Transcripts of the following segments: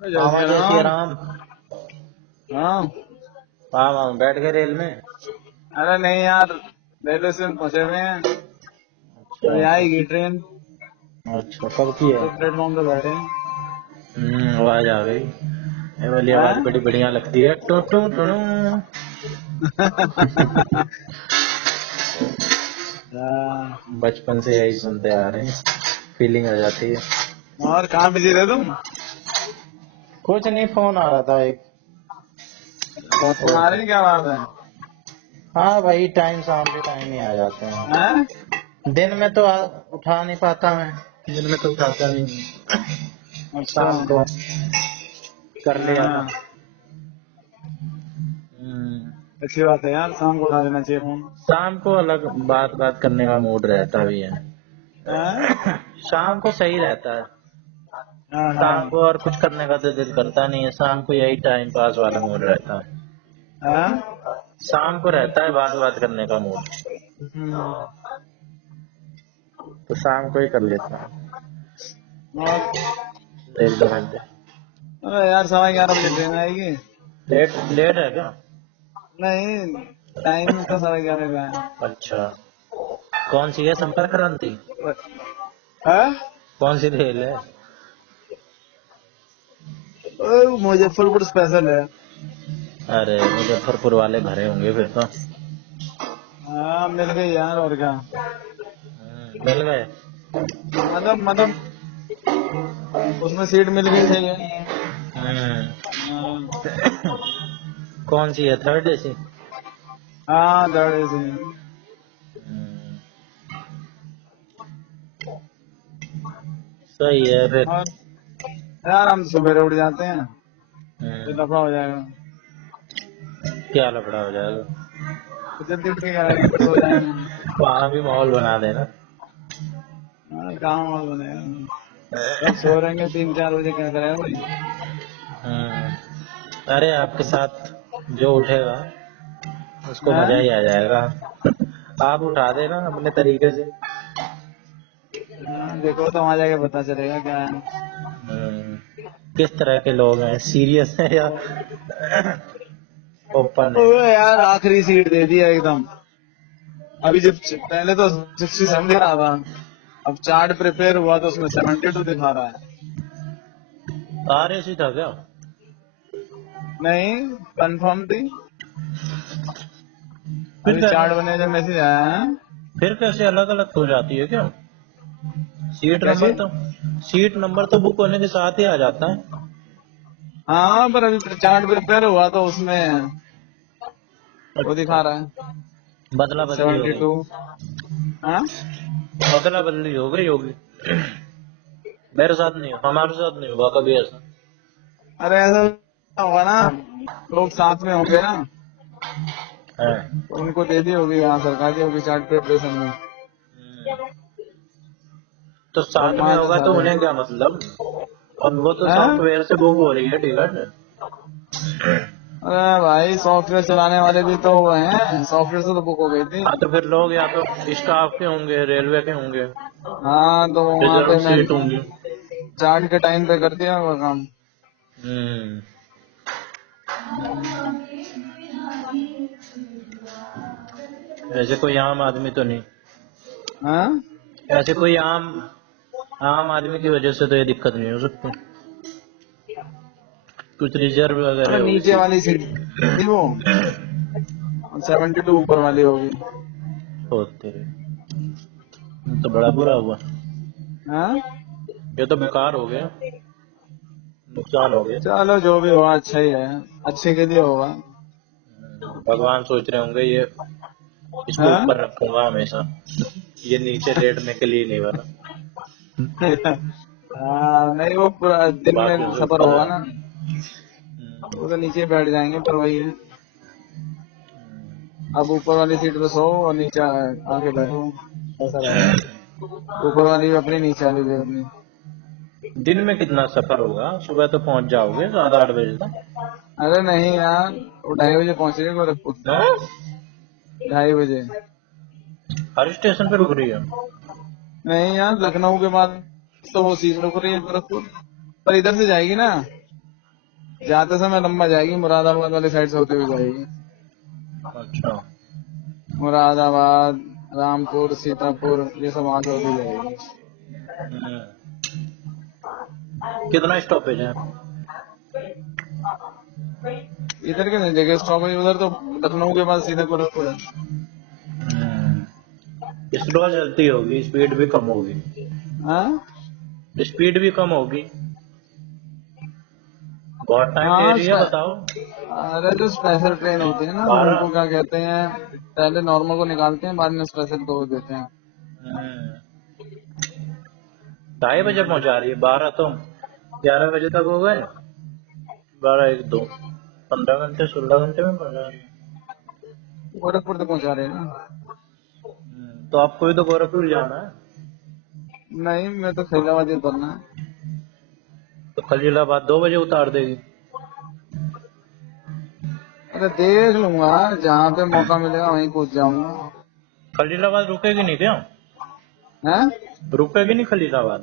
अरे जय मामा श्री जय सिया राम। राम। हाँ। हाँ मामा बैठ गए रेल में। अरे नहीं यार, रेलवे स्टेशन पहुंचे हुए हैं। अच्छा अभी कब आएगी की। ट्रेन। अच्छा कब की है। तो प्लेटफॉर्म पे बैठे हैं। आवाज आ गई। ये वाली आवाज हैं? बड़ी बढ़िया लगती है, टू टू टू टू। हाँ। बचपन से यही सुनते आ रहे हैं, फीलिंग आ जाती है। और कहाँ बिजी थे तुम? कुछ नहीं, फोन आ रहा था एक। और तुम्हारे क्या बात है? हाँ भाई, टाइम शाम के टाइम ही आ जाते हैं। हैं? दिन में तो उठा नहीं पाता मैं। दिन में तो उठाता नहीं हूँ। अच्छा। शाम को कर लिया था। हाँ। हम्म, अच्छी बात है यार, शाम को उठा देना चाहिए फोन। शाम को अलग बात बात करने का मूड रहता भी है। हैं? शाम को सही रहता है। हाँ शाम हाँ। को और कुछ करने का तो दिल करता नहीं है, शाम को यही टाइम पास वाला मूड रहता है। हैं? शाम को रहता है बात बात करने का मूड, हम्म। तो शाम को ही कर लेता हूँ। और? एक दो घंटे। अरे यार, 11:15 बजे ट्रेन आएगी। लेट लेट है क्या। नहीं, टाइम तो 11:30 का है। अच्छा, कौन सी है, संपर्क क्रांति। हैं? कौन सी रेल है। मुजफ्फरपुर स्पेशल है। अरे मुजफ्फरपुर वाले भरे होंगे फिर तो। हाँ, मिल गई यार, और क्या। मिल गए। मतलब उसमें सीट मिल गई, सही है। हम्म, हाँ। कौन सी है, थर्ड एसी। हाँ, दौड़े से। सही है फिर। और यार, हम सुबह उठ जाते हैं, फिर हम्म, दफा हो जाएगा। क्या लफड़ा हो जाएगा। तो जल्दी उठ के क्या करेंगे, सो जाएंगे। वहाँ भी माहौल बना देना। हाँ, कहाँ माल बनेगा। सब सो रहेंगे 3-4 बजे, क्या करेगा भाई। अरे आपके साथ जो उठेगा उसको मजा हैं? ही आ जाएगा। आप उठा देना अपने तरीके से। हाँ, देखो तो वहां जाके पता चलेगा क्या है। हम्म, किस तरह के लोग हैं, सीरियस है या ओपन है। ओए यार, आखिरी सीट दे दी है एकदम। अभी जब पहले तो 67 दिखा रहा था, अब चार्ट प्रिपेयर हुआ तो उसमें 72 दिखा रहा है। आर एसी था क्या। नहीं, कंफर्म थी। फिर अभी कैसे चार्ट बने जब मैसेज आया है। फिर कैसे अलग अलग हो जाती है क्या। सीट कैसे? नंबर तो सीट नंबर तो बुक होने के साथ ही आ जाता है। हाँ, पर अभी चार्ट प्रिपेयर हुआ तो उसमें वो अच्छा, दिखा रहा है बदला बदली हो 72। गई। हाँ। बदला बदली हो गई होगी। मेरे साथ नहीं, हमारे साथ नहीं हुआ कभी ऐसा। अरे ऐसा होगा ना, लोग साथ में होंगे ना, है। तो उनको दे दी होगी, हाँ सरकार दी होगी चार्ट प्रिपरेशन में। तो और साथ में मान है होगा तो सारे। उन्हें क्या मतलब। अब वो तो हैं? सॉफ्टवेयर से बुक हो रही है टिकट। अरे भाई, सॉफ्टवेयर चलाने वाले भी तो वो हैं, सॉफ्टवेयर से तो बुक हो गई थी। हाँ तो फिर लोग या तो स्टाफ के होंगे, रेलवे के होंगे, हाँ, तो वहाँ रिजर्व पे मैं सीट होंगी। चार्ट के टाइम पे कर दिया वो काम। हम्म, ऐसे कोई आम आदमी तो नहीं। हाँ? ऐसे कोई आम आम आदमी की वजह से तो ये दिक्कत नहीं हो सकती। कुछ रिजर्व अरे वगैरह होगी नीचे सीट। वाली सीट थी वो, 72 ऊपर वाली होगी। होते तो बड़ा बुरा हुआ। हाँ? ये तो बेकार हो गया, नुकसान हो गया। चलो, जो भी हुआ अच्छा ही है, अच्छे के लिए होगा। भगवान सोच रहे होंगे ये इसको हाँ? ऊपर रखूंगा हमेशा, ये नीचे लेटने के लिए नहीं बना। हाँ, नहीं वो पूरा दिन बाकी में उसे सफर ऊपर होगा रख। ना, वो तो नीचे बैठ जाएंगे, पर वही है। अब ऊपर वाली सीट पे सो और नीचे आके बैठो, ऐसा रहेगा। ऊपर वाली भी अपनी, नीचे वाली भी अपनी। दिन में कितना सफर होगा, सुबह तो पहुंच जाओगे 7-8 बजे तक। अरे नहीं यार, वो 2:30 बजे पहुंचेगी गोरखपुर। हाँ? 2:30 बजे। हर स्टेशन पे रुक रही है। नहीं यार, लखनऊ के बाद तो वो सीधे रुक रही है गोरखपुर, पर इधर से जाएगी ना। जाते समय लंबा जाएगी, मुरादाबाद वाली साइड से होते हुए जाएगी। अच्छा। मुरादाबाद, रामपुर, सीतापुर, ये सब वहां से होती जाएगी। हम्म। कितना स्टॉपेज है? इधर के नहीं देखे स्टॉपेज, उधर तो लखनऊ के बाद सीधे गोरखपुर है। स्लो चलती होगी, स्पीड भी कम होगी। हाँ स्पीड भी कम होगी। बहुत टाइम ले हाँ रही है बताओ। अरे जो स्पेशल ट्रेन होती है ना, 12। उनको क्या कहते हैं, पहले नॉर्मल को निकालते हैं, बाद में स्पेशल को देते हैं। 2:30 बजे पहुंचा रही है, 12 तो 11 बजे तक हो गए। 12, 1, 2, 15 घंटे, 16 घंटे में पहुंचा रही है। गोरखपुर तक पहुंचा रहे हैं ना। तो आपको भी तो गोरखपुर जाना है। नहीं, मैं तो फैजाबाद ही उतरना है। तो खलीलाबाद 2 बजे उतार देगी। अरे देख लूंगा, जहाँ पे मौका मिलेगा वहीं पहुंच जाऊंगा। खलीलाबाद रुकेगी नहीं क्या? हैं? रुकेगी नहीं खलीलाबाद?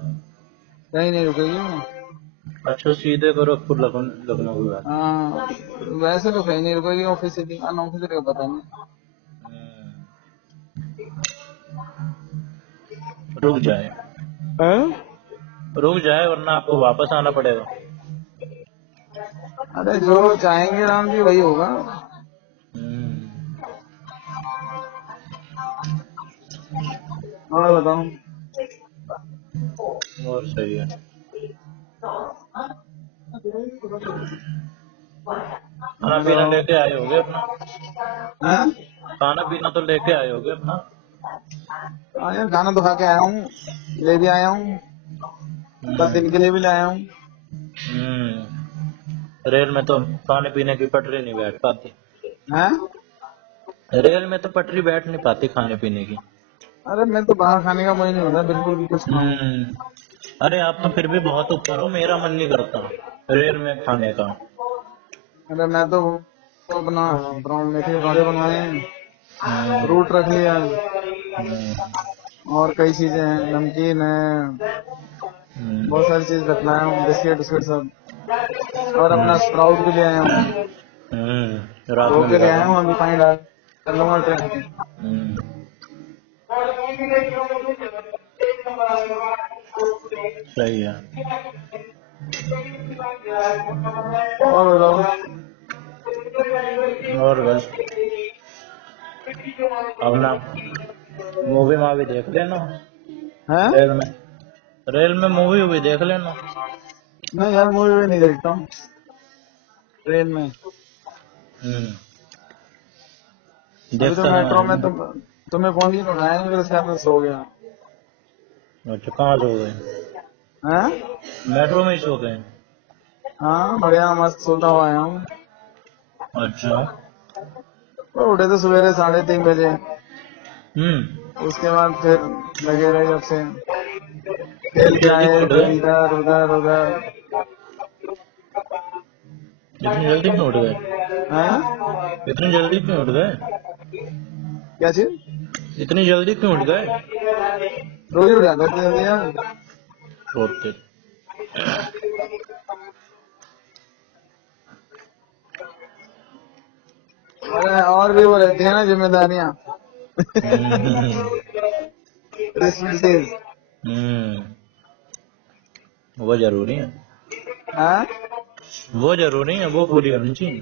कहीं नहीं रुकेगी वो। अच्छा, सीधे गोरखपुर लखनऊ की बात। हाँ, वैसे तो कहीं नहीं रुकेगी, ऑफिशियली अनऑफिशियली का पता नहीं। रुक जाए। रुक जाए वरना आपको वापस आना पड़ेगा। अरे जो चाहेंगे राम जी वही होगा। और बताओ। और सही है। खाना पीना लेके आए होगे अपना? हैं? खाना पीना तो लेके आए होगे अपना? हाँ यार, खाना तो खा के आया हूँ, ले भी आया हूँ, 10 दिन के लिए भी लाया हूँ। रेल में तो खाने पीने की पटरी नहीं बैठ पाती। हैं? रेल में तो पटरी बैठ नहीं पाती खाने पीने की। अरे मैं तो बाहर खाने का मन नहीं होता, बिल्कुल भी कुछ खाऊं। अरे आप तो फिर भी बहुत ऊपर हो, मेरा मन नहीं करता रेल में खाने का। अरे मैं तो वो बना ब्राउन मेथी पकौड़े बनवाए हैं, फ्रूट रख लिया है, और कई चीजें हैं, नमकीन है, बहुत सारी चीज रख लाया हूँ, बिस्किट बिस्किट सब, और अपना स्प्राउट भी ले आया हूँ। रात धो में के ले मिला आया था। हूँ, अभी पानी डाल लूंगा ट्रेन में। सही है। और बताओ। और बस अब ना मूवी मावी देख लेना हैं? रेल में मूवी वूवी देख लेना। नहीं यार, मूवी भी नहीं देखता हूँ ट्रेन में। अभी तो देखता मेट्रो है में ना। तुम्हें फोन नहीं उठाया नहीं, मेरे साथ में सो गया। अच्छा, कहाँ सो गए? हैं? मेट्रो में ही सो गए? हाँ बढ़िया, मस्त सोता हुआ आया हूँ। अच्छा। तो उठे थे सवेरे 3:30 बजे, उसके बाद फिर लगे रहे जब से, खेल के जल्दी आए, क्यों उठ फिर गए? इधर उधर उधर। इतनी जल्दी क्यों उठ गए? हैं? इतनी जल्दी क्यों उठ गए? क्या चीज? इतनी जल्दी क्यों उठ गए? रोज उठ जाता है जल्दी यार। छोड़ते। अरे और भी वो रहती है ना जिम्मेदारियाँ। रिस्पॉन्सिबिलिटीज। वो जरूरी है। हाँ वो जरूरी है, वो पूरी होनी चाहिए।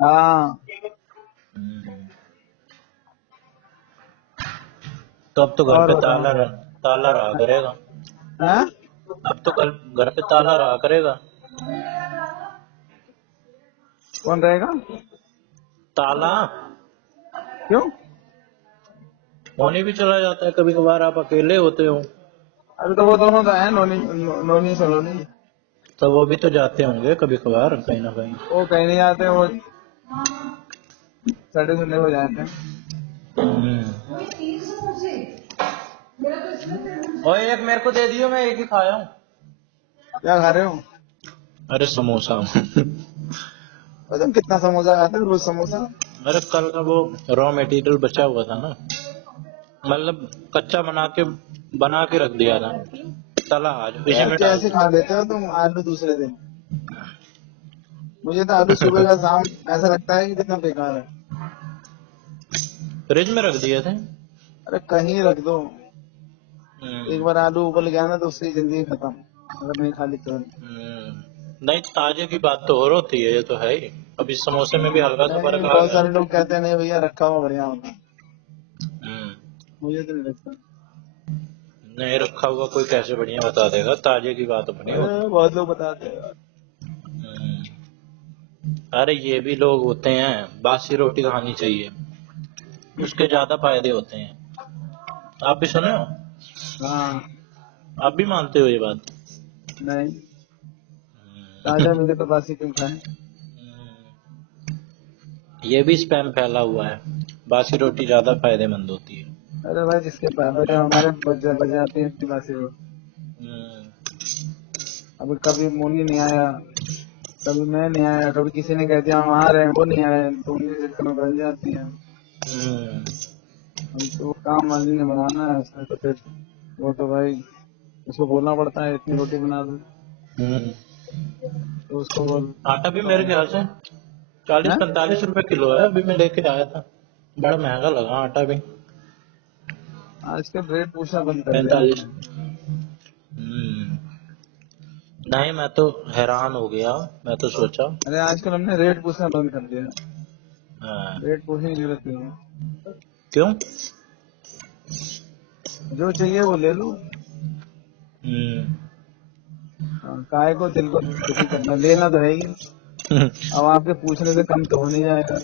हाँ। तो अब तो घर और पे बताओ। ताला रहा करेगा। हाँ? अब तो कल घर पे ताला रहा करेगा। कौन रहेगा? ताला क्यों? होने भी चला जाता है कभी कभार, आप अकेले होते हो। अभी तो वो दोनों तो है, नोनी नोनी सलोनी। तो वो भी तो जाते होंगे कभी कभार कहीं ना कहीं। वो कहीं नहीं आते, वो सड़े सुनने हो जाते हैं। और एक मेरे को दे दियो, मैं एक ही खाया हूँ। क्या खा रहे हो? अरे समोसा। और तुम कितना समोसा खाते हो रोज? समोसा? अरे कल का वो रॉ मटेरियल बचा हुआ था ना, मतलब कच्चा बना के रख दिया था, तला आज इसी यार में डाल कैसे दिया। खा लेते हो तुम आलू दूसरे दिन? मुझे तो आलू सुबह का शाम ऐसा लगता है कि कितना बेकार है। फ्रिज में रख दिए थे। अरे कहीं रख दो, एक बार आलू उबल गया ना तो उसकी जिंदगी खत्म, अगर नहीं खा ली तो। नहीं, ताजे की बात तो और होती है, ये तो है ही। अभी समोसे में भी हल्का सा नहीं, फर्क आ बहुत गया। सारे लोग कहते हैं नहीं भैया रखा हुआ बढ़िया होता, हम्म, मुझे तो नहीं लगता। नहीं रखा हुआ कोई कैसे बढ़िया बता देगा, ताजे की बात अपनी होगी। अरे बहुत लोग बताते हैं। हम्म, अरे ये भी लोग होते हैं, बासी रोटी खानी चाहिए, उसके ज्यादा फायदे होते हैं। आप भी सुने हो? हाँ। आप भी मानते हो ये बात? नहीं, ताजा मिले तो बासी क्यों खाएं। ये भी स्पैम फैला हुआ है, बासी रोटी ज्यादा फायदेमंद होती है। अरे भाई जिसके पास जो हमारे बच जाती है इसकी बासी रोटी। हम्म, अभी कभी मोनी नहीं आया, कभी मैं नहीं आया, कभी किसी ने कह दिया हम आ रहे हैं, वो नहीं आए, तो उनके चक्कर में बन जाती है। हम्म, हम तो काम वाली ने बनाना है उसमें, तो फिर वो तो भाई उसको बोलना पड़ता है इतनी रोटी बना दो, हम्म। तो उसको बोल। आटा भी मेरे ख्याल से 40-45 रुपए किलो है, अभी मैं लेके आया था। बड़ा महंगा लगा आटा भी। आजकल रेट पूछना बंद कर दिया 45। हमने। नहीं, मैं तो हैरान हो गया। मैं तो सोचा अरे आजकल हमने रेट पूछना बंद कर दिया, हाँ, रेट पूछने की जरूरत नहीं है, क्यों? जो चाहिए वो ले लो। हम्म, हाँ, काय को दिल को दुखी करना, लेना तो है ही, अब आपके पूछने से कम तो हो नहीं जाएगा।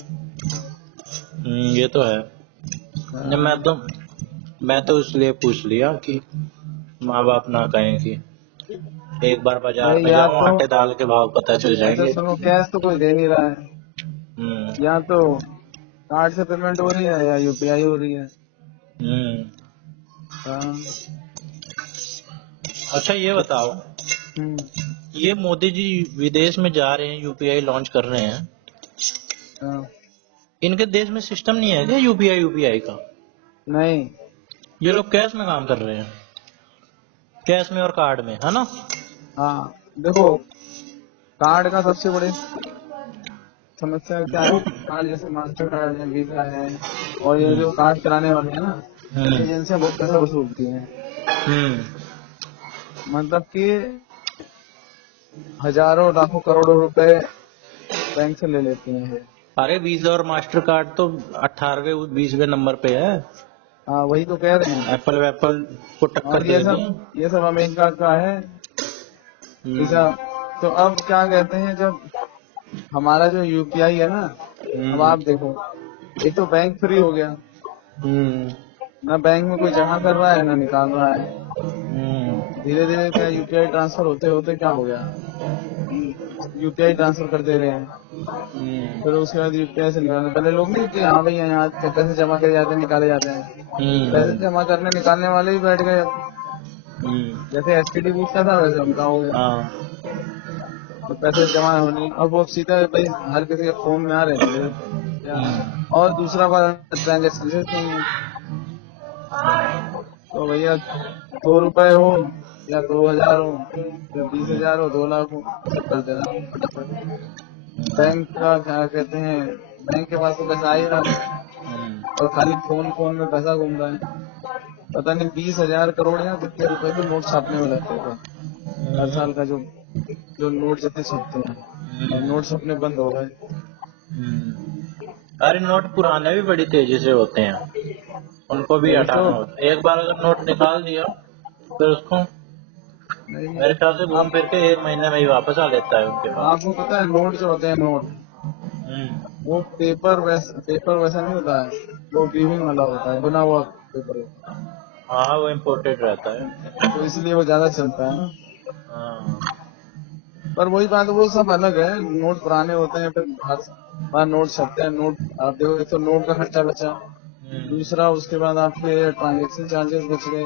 ये तो है। नहीं, हाँ, मैं तो इसलिए पूछ लिया कि माँ बाप ना कहें कि एक बार बाजार भाई में या जाऊं, तो आटे दाल के भाव पता चल अच्छा जाएंगे। सुनो, कैश तो कोई दे नहीं रहा है, हम्म, या तो कार्ड से पेमेंट हो रही है या यूपीआई हो रही है। हम्म। हाँ। अच्छा ये बताओ, हम्म। ये मोदी जी विदेश में जा रहे हैं, यूपीआई लॉन्च कर रहे हैं, हाँ। इनके देश में सिस्टम नहीं है क्या यूपीआई यूपीआई का? नहीं। ये लोग कैश में काम कर रहे हैं, कैश में और कार्ड में, है ना? हाँ देखो, कार्ड का सबसे बड़ी समस्या क्या है, कार्ड जैसे मास्टर कार्ड है, वीजा है, और ये जो कार्ड चलाने वाले हैं ना, हम्म, एजेंसियां बहुत पैसा वसूलती हैं। हम्म, मतलब कि हजारों लाखों करोड़ों रुपए बैंक से ले लेती हैं ये। अरे वीजा और मास्टर कार्ड तो 18वें 20वें नंबर पे है। हाँ वही तो कह रहे हैं। एप्पल वैप्पल को टक्कर और दे दी। ये सब अमेरिका का है वीजा। हम्म, तो अब क्या कहते हैं, जब हमारा जो यूपीआई है ना, अब हम्म, आप देखो, एक तो बैंक फ्री हो गया, हम्म, ना बैंक में कोई जमा कर रहा है ना निकाल रहा है। हम्म, धीरे धीरे क्या यूपीआई ट्रांसफर होते होते क्या हो गया, यूपीआई ट्रांसफर कर दे रहे हैं, हम्म, फिर उसके बाद यूपीआई से निकालने, पहले लोग नहीं कि हाँ भैया यहाँ से पैसे जमा करे जाते हैं निकाले जाते हैं, पैसे हम्म, जमा करने निकालने वाले भी बैठ गए। हम्म, जैसे एसटीडी बूथ का था वैसे उनका हो गया, हाँ, तो पैसे जमा होने, अब वो सीधा भाई हर किसी के फोन में आ रहे हैं, चले क्या। और दूसरा बात, ट्रांजेक्शन नहीं है, तो भैया 2 रुपए हो या 2,000 हो या 20,000 हो 2 लाख हो, सब कर देना फटाफट। बैंक का क्या कहते हैं, बैंक के पास तो पैसा आ ही रहा, हम्म, और खाली फोन फोन में पैसा घूम रहा है। पता नहीं 20,000 करोड़ या कितने रुपए के नोट छापने में लगते थे हर साल का, जो जो नोट जितने छपते हैं, अब नोट छपने बंद हो गए। अरे नोट पुराने भी बड़ी तेजी से होते हैं, उनको भी वही तो। हटाना होता है। एक बार अगर नोट निकाल दिया फिर उसको नहीं, मेरे ख्याल से घूम आप फिर के 1 महीने में ही वापस आ लेता है उनके पास। आपको पता है नोट जो होते हैं नोट, हम्म, वो पेपर वैसा नहीं होता है, वो वीविंग वाला होता है, बुना हुआ पेपर होता हाँ वो इम्पोर्टेड रहता है। है, तो इसलिए वो ज्यादा चलता है ना। हाँ, पर वही बात, वो सब अलग है, नोट पुराने होते हैं, फिर हर बार नोट छपते हैं, नोट आप देखो, एक तो नोट का खर्चा बचा, दूसरा उसके बाद आपके ट्रांजेक्शन चार्जेस बच गए,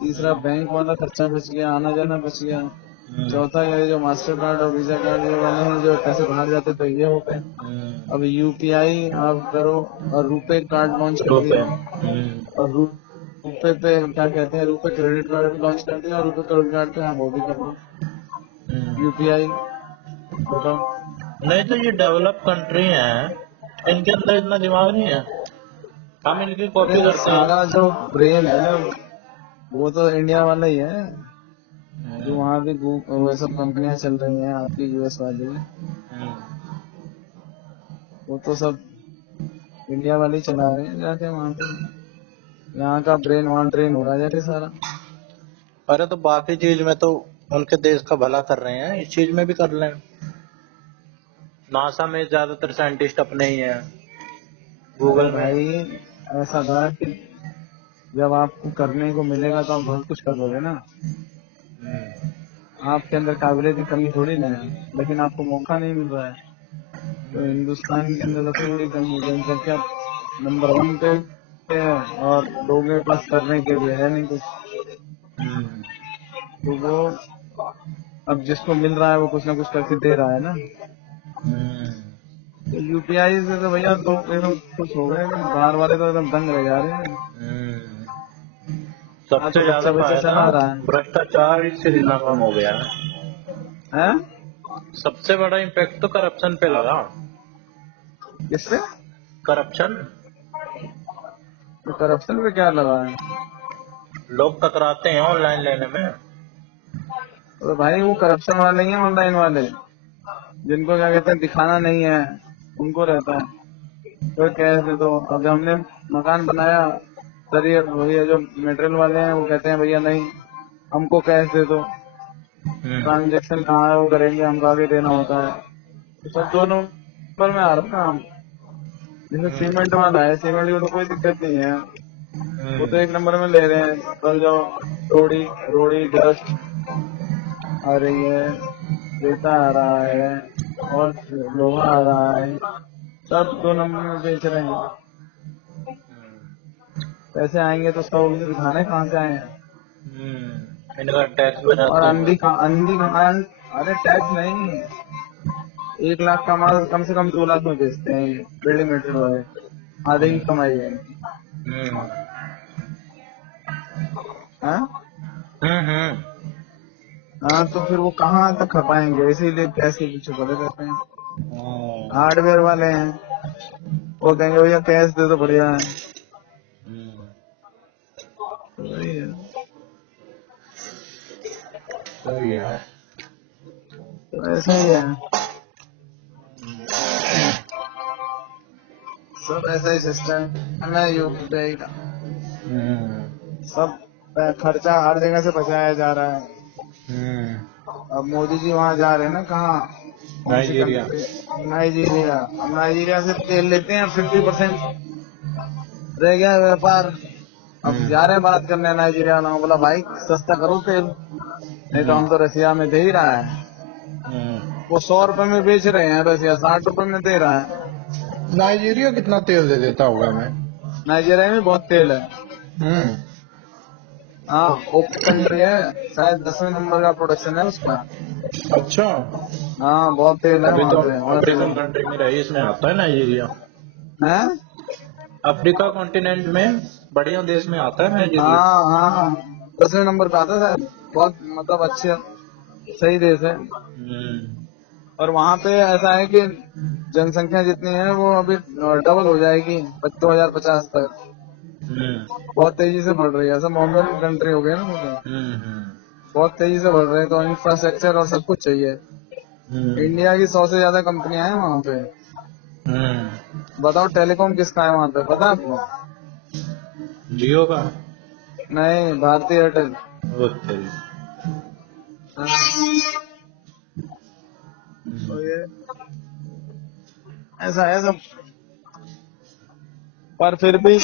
तीसरा बैंक वाला खर्चा बच गया, आना जाना बच गया, चौथा ये जो मास्टर कार्ड और वीजा कार्ड ये वाले हैं जो पैसे बाहर जाते तो ये हो गए। अब यूपीआई आप करो, और रुपे कार्ड लॉन्च कर रुपए। दिया, और रुपे पे क्या कहते हैं, रुपे क्रेडिट कार्ड भी लॉन्च कर दिया, और रुपे क्रेडिट कार्ड पे आप वो भी कर दो यूपीआई, बताओ। नहीं तो ये डेवलप कंट्री है, इनके अंदर इतना दिमाग नहीं है, हम इनकी कॉपी अरे करते हैं। सारा जो ब्रेन है ना वो तो इंडिया वाला ही है। जो हम्म, वहाँ भी वो सब कंपनियां चल रही हैं आपकी यूएस वाली, हम्म। वो तो सब इंडिया वाले ही चला रहे हैं जाके वहाँ पे। यहाँ का ब्रेन वहाँ ट्रेन हो रहा है जाके सारा। अरे तो बाकी चीज में तो उनके देश का भला कर रहे हैं, इस चीज में भी कर लें। नासा में ज्यादातर साइंटिस्ट अपने ही हैं, अरे गूगल में। भाई ऐसा था कि जब आपको करने को मिलेगा तो आप बहुत कुछ कर लोगे ना। हम्म, आपके अंदर काबिलियत की कमी थोड़ी ना है, लेकिन आपको मौका नहीं मिल रहा है। तो हिंदुस्तान के अंदर सबसे बड़ी कमी है, जनसंख्या नंबर 1 पे है और लोगों के पास करने के लिए है नहीं कुछ। हम्म, तो वो अब जिसको मिल रहा है वो कुछ ना कुछ करके दे रहा है ना। हम्म, तो यूपीआई से तो भैया तो एकदम खुश हो गए, एकदम बाहर वाले तो एकदम दंग रह जा रहे हैं। हम्म। हाँ सबसे तो ज्यादा बच्चा बच्चा फायदा चला रहा है। भ्रष्टाचार इससे जितना कम हो गया है। हैं? सबसे बड़ा इम्पैक्ट तो करप्शन पे लगा। किससे? करप्शन, तो करप्शन पे क्या लगा है? लोग टकराते हैं ऑनलाइन लेने में। तो भाई वो करप्शन वाले ही हैं ऑनलाइन वाले, जिनको क्या कहते हैं दिखाना नहीं है, उनको रहता है। तो कैश दे दो। अब जब हमने मकान बनाया, सर ये भैया जो मटेरियल वाले हैं वो कहते हैं भैया नहीं, हमको कैश दे दो, हम्म, ट्रांजेक्शन कहाँ है वो करेंगे, हमको आगे देना होता है। तो सब 2 नंबर में आ रहा है काम। जैसे हम्म, सीमेंट वाला है, सीमेंट की तो कोई दिक्कत नहीं है, वो तो हम्म, 1 नंबर में ले रहे हैं। कल जो रोड़ी रोड़ी डस्ट आ रही है, रेता आ रहा है और लोहा आ रहा है, सब 2 नंबर में बेच रहे हैं। पैसे आएंगे तो सब दिखाने कहाँ से आए हैं। इनका टैक्स और बचाते अंधी हैं। अंधी कमाल। अरे टैक्स नहीं, 1 लाख का माल कम से कम 2 लाख में बेचते हैं बिल्डिंग मटेरियल वाले, आधे की हम्म, कमाई है इनकी। हम्म, हाँ। हम्म, हाँ तो फिर वो कहाँ तक खपाएंगे, इसीलिए कैश के पीछे पड़े रहते हैं। हम्म, हार्डवेयर वाले हैं, वो कहेंगे भैया कैश दे दो बढ़िया है। हम्म, तो वही है। सही है। तो ऐसा ही है, सब ऐसा ही सिस्टम है यूपीआई का। हम्म, सब खर्चा हर जगह से बचाया जा रहा है। हम्म, अब मोदी जी वहाँ जा रहे हैं ना, कहाँ, कौन सी नाइजीरिया। कंट्री? नाइजीरिया। अब नाइजीरिया से तेल लेते हैं, 50% रह गया व्यापार। अब हम्म, जा रहे हैं बात करने नाइजीरिया वालों को, बोला भाई सस्ता करो तेल, नहीं तो हम्म, हम तो रसिया में दे ही रहा है। हम्म। वो 100 रुपए में बेच रहे हैं, रसिया 60 रुपए में दे रहा है। नाइजीरिया कितना तेल दे देता होगा हमें? नाइजीरिया में बहुत तेल है। हम्म। हाँ, ओपेक कंट्री है, शायद 10वें नंबर का प्रोडक्शन है उसका। अच्छा। हाँ बहुत तेल है अभी वहाँ तो पे, और अफ्रीकन कंट्री में रही, इसमें आता है नाइजीरिया। है। अफ्रीका कॉन्टिनेंट में बढ़िया देश में आता है नाइजीरिया। हाँ हाँ हाँ, 10वें नंबर पे आता है शायद। बहुत मतलब अच्छे, सही देश है। हम्म, और वहाँ पे ऐसा है कि जनसंख्या जितनी है वो अभी डबल हो जाएगी 2050 तक। हम्म, बहुत तेजी से बढ़ रही है, ऐसा मॉडर्न कंट्री हो गई ना वो तो। हम्म, बहुत तेजी से बढ़ रहे हैं, तो इंफ्रास्ट्रक्चर और सब कुछ चाहिए। हम्म, इंडिया की 100 से ज्यादा कंपनियां हैं वहाँ पे। हम्म। बताओ टेलीकॉम किसका है वहाँ पे, पता है आपको? जियो का। नहीं, भारतीय एयरटेल। वो तेरी। तो ये ऐसा है सब। पर फिर भी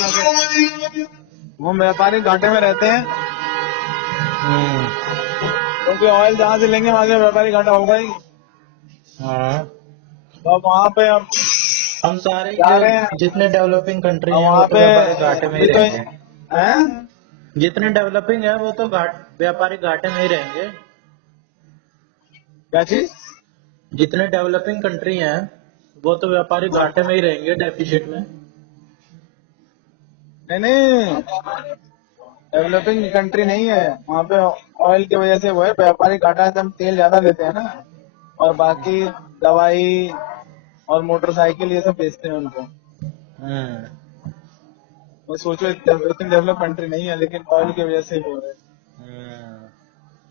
वो व्यापारी घाटे में रहते हैं, हम्म, क्योंकि ऑयल जहाँ से लेंगे वहां से व्यापारी घाटा होगा ही। हाँ। तो अब वहाँ पे अब हम सारे जा जो रहे हैं। जितने डेवलपिंग कंट्री अब हैं वो वहाँ तो पे व्यापारी घाटे में ही भी तो रहेंगे। है। जितने डेवलपिंग है वो तो व्यापारी घाटे में ही रहेंगे। क्या चीज? जितने डेवलपिंग कंट्री हैं वो तो व्यापारी घाटे में ही रहेंगे, डेफिसिट में। नहीं नहीं, डेवलपिंग कंट्री नहीं है वहाँ पे। ऑयल की वजह से वो है व्यापारी घाटा, जब तेल ज्यादा देते हैं ना। और बाकी दवाई और मोटरसाइकिल ये सब बेचते हैं उनको। वो सोचो इतनी डेवलप कंट्री नहीं है, लेकिन ऑयल की वजह से हो रहा है।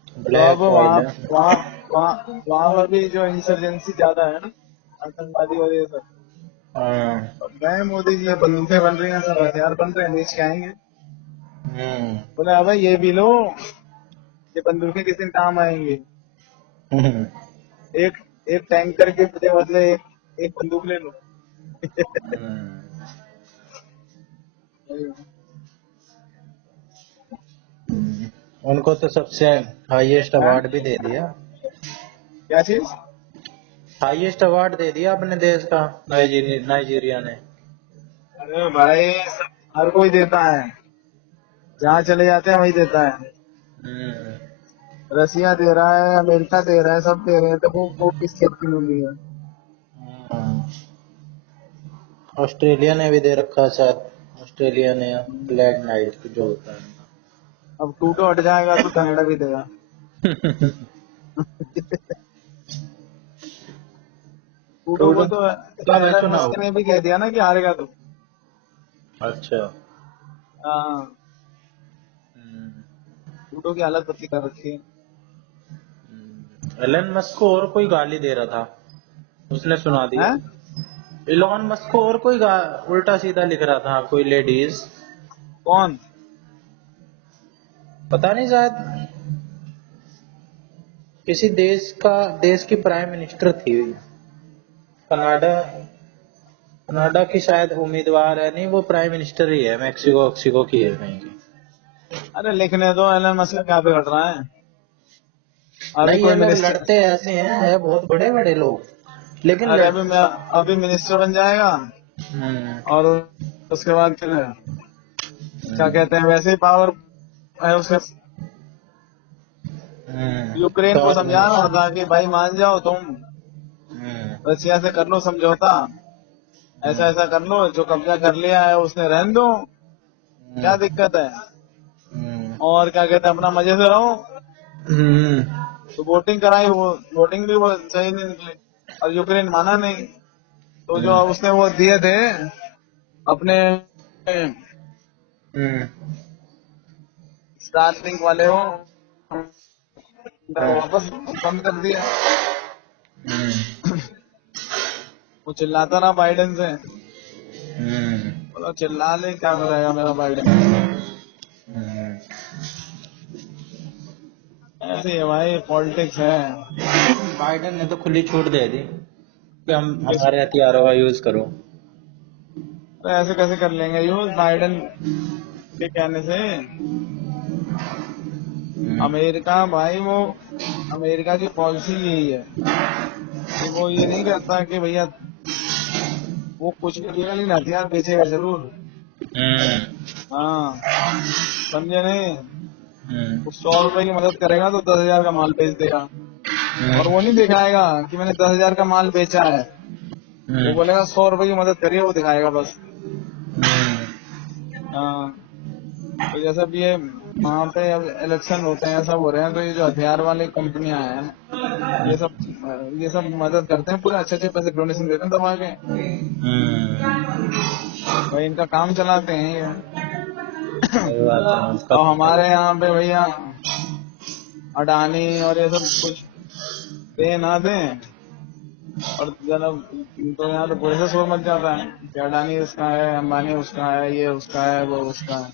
तो अब ब्लैक ऑयल वहाँ है। वहाँ वहाँ वहाँ पर भी जो इंसर्जेंसी ज्यादा है ना, आतंकवादी और ये सब, गए मोदी जी, बंदूकें बन रही हैं, सब हथियार बन रहे हैं, बेच के आएंगे। बोले अब ये भी लो, ये बंदूकें किस दिन काम आएंगी। एक एक टैंकर के बदले एक बंदूक ले लो। उनको तो सबसे हाईएस्ट हाँ? अवार्ड भी दे दिया। क्या चीज? हाईएस्ट अवार्ड दे दिया अपने देश का नाइजीरिया ने। अरे भाई, हर कोई देता है, जहाँ चले जाते हैं वही देता है। रसिया दे रहा है, अमेरिका दे रहा है, सब दे रहे हैं, तो वो किस खेत की मूली है। ऑस्ट्रेलिया ने भी दे रखा है शायद। ऑस्ट्रेलिया ने ब्लैक नाइट जो होता है। अब टूटो हट जाएगा तो कनाडा भी देगा। टूटो को तो मैंने कनाडा सुना हो। ने भी कह दिया ना कि हारेगा तो। अच्छा। हाँ, टूटो की हालत पत्ती कर रखी है। एलन मस्क को और कोई गाली दे रहा था, उसने सुना दिया। हैं? इलॉन मस्क को और कोई उल्टा सीधा लिख रहा था कोई लेडीज। कौन? पता नहीं, शायद किसी देश की प्राइम मिनिस्टर थी। कनाडा कनाडा की शायद उम्मीदवार है। नहीं, वो प्राइम मिनिस्टर ही है, मैक्सिको की है कहीं की। अरे लिखने दो, एलन मस्क क्या बिगड़ रहा है। अभी नहीं, ये कोई लोग मिनिस्टर, लड़ते ऐसे हैं, है बहुत बड़े बड़े लोग, लेकिन अरे अभी मिनिस्टर बन जाएगा, हम्म, और उसके बाद फिर क्या कहते हैं, वैसे ही पावर है उसके। यूक्रेन को तो समझा रहा था कि भाई मान जाओ तुम, रशिया से कर लो समझौता, ऐसा ऐसा कर लो, जो कब्जा कर लिया है उसने रहने दो, क्या दिक्कत है, और क्या कहते हैं अपना मजे से रहो। तो वोटिंग कराई, वो वोटिंग भी वो सही नहीं निकली, और यूक्रेन माना नहीं। तो जो उसने वो दिए थे अपने स्टारलिंक वाले हो, वापस बंद कर दिया। वो चिल्लाता रहा बाइडेन से, बोला चिल्ला ले, क्या करेगा मेरा बाइडेन। ऐसे ही है भाई, पॉलिटिक्स है। बाइडेन ने तो खुली छूट दे दी कि हम किस, हमारे हथियारों का यूज करो। तो ऐसे कैसे कर लेंगे यूज बाइडेन के कहने से। अमेरिका भाई, वो अमेरिका की पॉलिसी यही है कि वो ये नहीं करता कि भैया, वो कुछ भी करेगा लेकिन हथियार बेचेगा जरूर। हाँ, समझे नहीं। वो 100 रुपए की मदद करेगा तो 10,000 का माल बेच देगा, और वो नहीं दिखाएगा कि मैंने 10,000 का माल बेचा है। वो बोलेगा 100 रुपए की मदद करिए, वो दिखाएगा बस। हाँ, तो जैसा भी ये वहाँ पे अब इलेक्शन होते हैं, सब हो रहे हैं, तो ये जो हथियार वाली कंपनियां हैं, ये सब मदद करते हैं, पूरे अच्छे अच्छे पैसे डोनेशन देते हैं दबा के, भाई इनका काम चलाते हैं ये। सही बात है उसका। और हमारे यहाँ पे भैया अडानी और ये सब कुछ दे ना दें, और जब तो यहाँ तो पूरे से शोर मच जाता है कि अडानी उसका है, अंबानी उसका है, ये उसका है, वो उसका है।